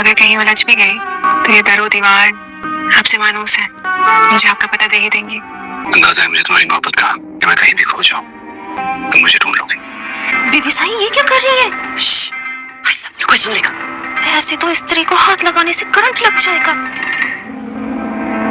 अगर कहीं उलझ भी गई तो ये दरो दीवार आपसे मानूस है, मुझे आपका पता दे ही देंगी। अंदाजा है मुझे तुम्हारी मोहब्बत का कि मैं कहीं भी खो जाऊं तुम मुझे ढूंढ लोगी। बीबी साईं ये क्या कर रही है? कोई सुन लेगा। ऐसे तो स्त्री को हाथ लगाने से करंट लग जाएगा।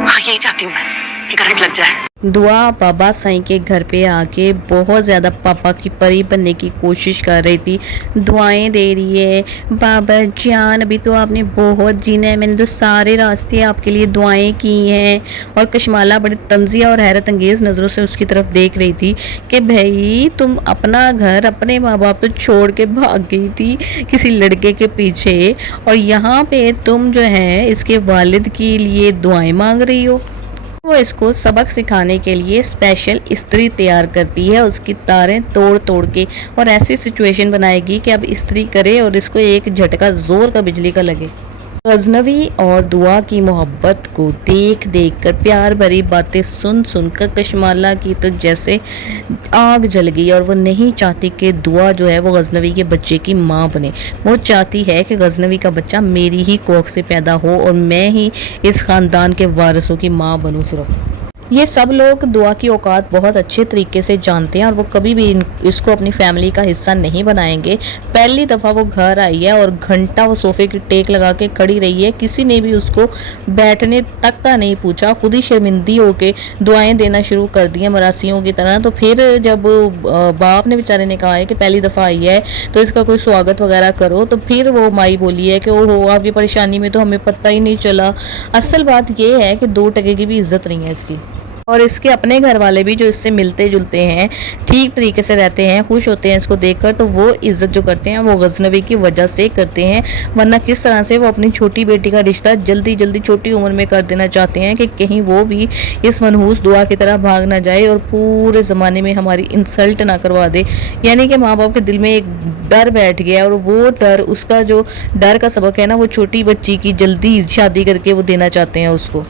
हाँ यही चाहती हूँ मैं कि करंट लग जाए। दुआ बाबा साईं के घर पे आके बहुत ज़्यादा पापा की परी बनने की कोशिश कर रही थी। दुआएं दे रही है, बाबा जान अभी तो आपने बहुत जीना है, मैंने तो सारे रास्ते आपके लिए दुआएं की हैं। और कशमाला बड़ी तंजिया और हैरत अंगेज़ नज़रों से उसकी तरफ देख रही थी कि भाई तुम अपना घर अपने माँ बाप तो छोड़ के भाग गई थी किसी लड़के के पीछे, और यहाँ पे तुम जो है इसके वालिद के लिए दुआएं मांग रही हो। वो इसको सबक सिखाने के लिए स्पेशल इस्त्री तैयार करती है, उसकी तारें तोड़ तोड़ के, और ऐसी सिचुएशन बनाएगी कि अब इस्त्री करे और इसको एक झटका जोर का बिजली का लगे। गजनवी और दुआ की मोहब्बत को देख देख कर, प्यार भरी बातें सुन सुन कर कशमाला की तो जैसे आग जल गई, और वो नहीं चाहती कि दुआ जो है वो गजनवी के बच्चे की माँ बने। वो चाहती है कि गजनवी का बच्चा मेरी ही कोख से पैदा हो और मैं ही इस ख़ानदान के वारिसों की माँ बनूँ। सिर्फ ये सब लोग दुआ की औकात बहुत अच्छे तरीके से जानते हैं और वो कभी भी इसको अपनी फैमिली का हिस्सा नहीं बनाएंगे। पहली दफ़ा वो घर आई है और घंटा वो सोफे की टेक लगा के खड़ी रही है, किसी ने भी उसको बैठने तक का नहीं पूछा, खुद ही शर्मिंदी होके दुआएं देना शुरू कर दी हैं मरासियों की तरह। तो फिर जब बाप ने बेचारे ने कहा है कि पहली दफ़ा आई है तो इसका कोई स्वागत वगैरह करो, तो फिर वो माई बोली है कि ओहो आपकी परेशानी में तो हमें पता ही नहीं चला। असल बात ये है कि 2 टके की भी इज्जत नहीं है इसकी, और इसके अपने घर वाले भी जो इससे मिलते जुलते हैं, ठीक तरीके से रहते हैं, खुश होते हैं इसको देखकर, तो वो इज़्ज़त जो करते हैं वो गजनवी की वजह से करते हैं। वरना किस तरह से वो अपनी छोटी बेटी का रिश्ता जल्दी जल्दी छोटी उम्र में कर देना चाहते हैं कि कहीं वो भी इस मनहूस दुआ की तरह भाग ना जाए और पूरे ज़माने में हमारी इंसल्ट ना करवा दे। यानी कि माँ बाप के दिल में एक डर बैठ गया, और वो डर, उसका जो डर का सबक है ना, वो छोटी बच्ची की जल्दी शादी करके वो देना चाहते हैं उसको।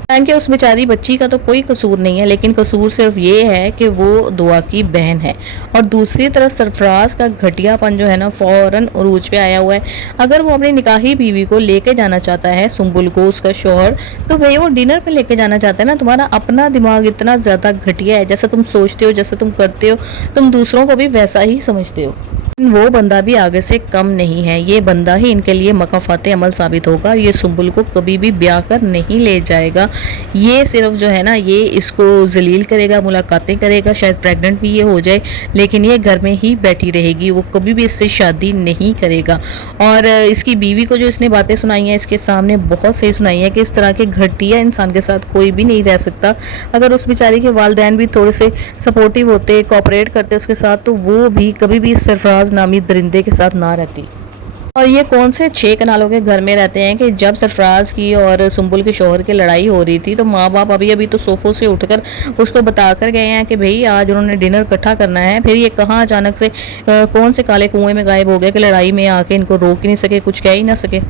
हालांकि उस बेचारी बच्ची का तो कोई कसूर नहीं है, लेकिन कसूर सिर्फ ये है कि वो दुआ की बहन है। और दूसरी तरफ सरफराज का घटियापन जो है ना फ़ौरन उरूज पे आया हुआ है। अगर वो अपनी निकाही बीवी को लेके जाना चाहता है, सुंबुल को, उसका शौहर, तो भाई वो डिनर पे लेके जाना चाहता है ना। तुम्हारा अपना दिमाग इतना ज़्यादा घटिया है, जैसा तुम सोचते हो, जैसा तुम करते हो, तुम दूसरों को भी वैसा ही समझते हो। वो बंदा भी आगे से कम नहीं है, ये बंदा ही इनके लिए मकाफात अमल साबित होगा। ये सुंबुल को कभी भी ब्याह कर नहीं ले जाएगा, ये सिर्फ जो है ना ये इसको जलील करेगा, मुलाकातें करेगा, शायद प्रेग्नेंट भी ये हो जाए, लेकिन ये घर में ही बैठी रहेगी, वो कभी भी इससे शादी नहीं करेगा। और इसकी बीवी को जो इसने बातें सुनाई हैं इसके सामने बहुत सही सुनाई है कि इस तरह के घटिया इंसान के साथ कोई भी नहीं रह सकता। अगर उस बेचारी के वालिदैन भी थोड़े से सपोर्टिव होते, कोऑपरेट करते उसके साथ, तो वो भी कभी भी सरफराज नामी दरिंदे के साथ ना रहती। और ये कौन से 6 कनालों के घर में रहते हैं कि जब सरफराज की और सुंबुल के शौहर की लड़ाई हो रही थी तो माँ बाप अभी तो सोफों से उठकर उसको बता कर गए हैं कि भाई आज उन्होंने डिनर इकट्ठा करना है। फिर ये कहाँ अचानक से कौन से काले कुएं में गायब हो गए कि लड़ाई में आके इनको रोक ही नहीं सके, कुछ कह ही ना सके।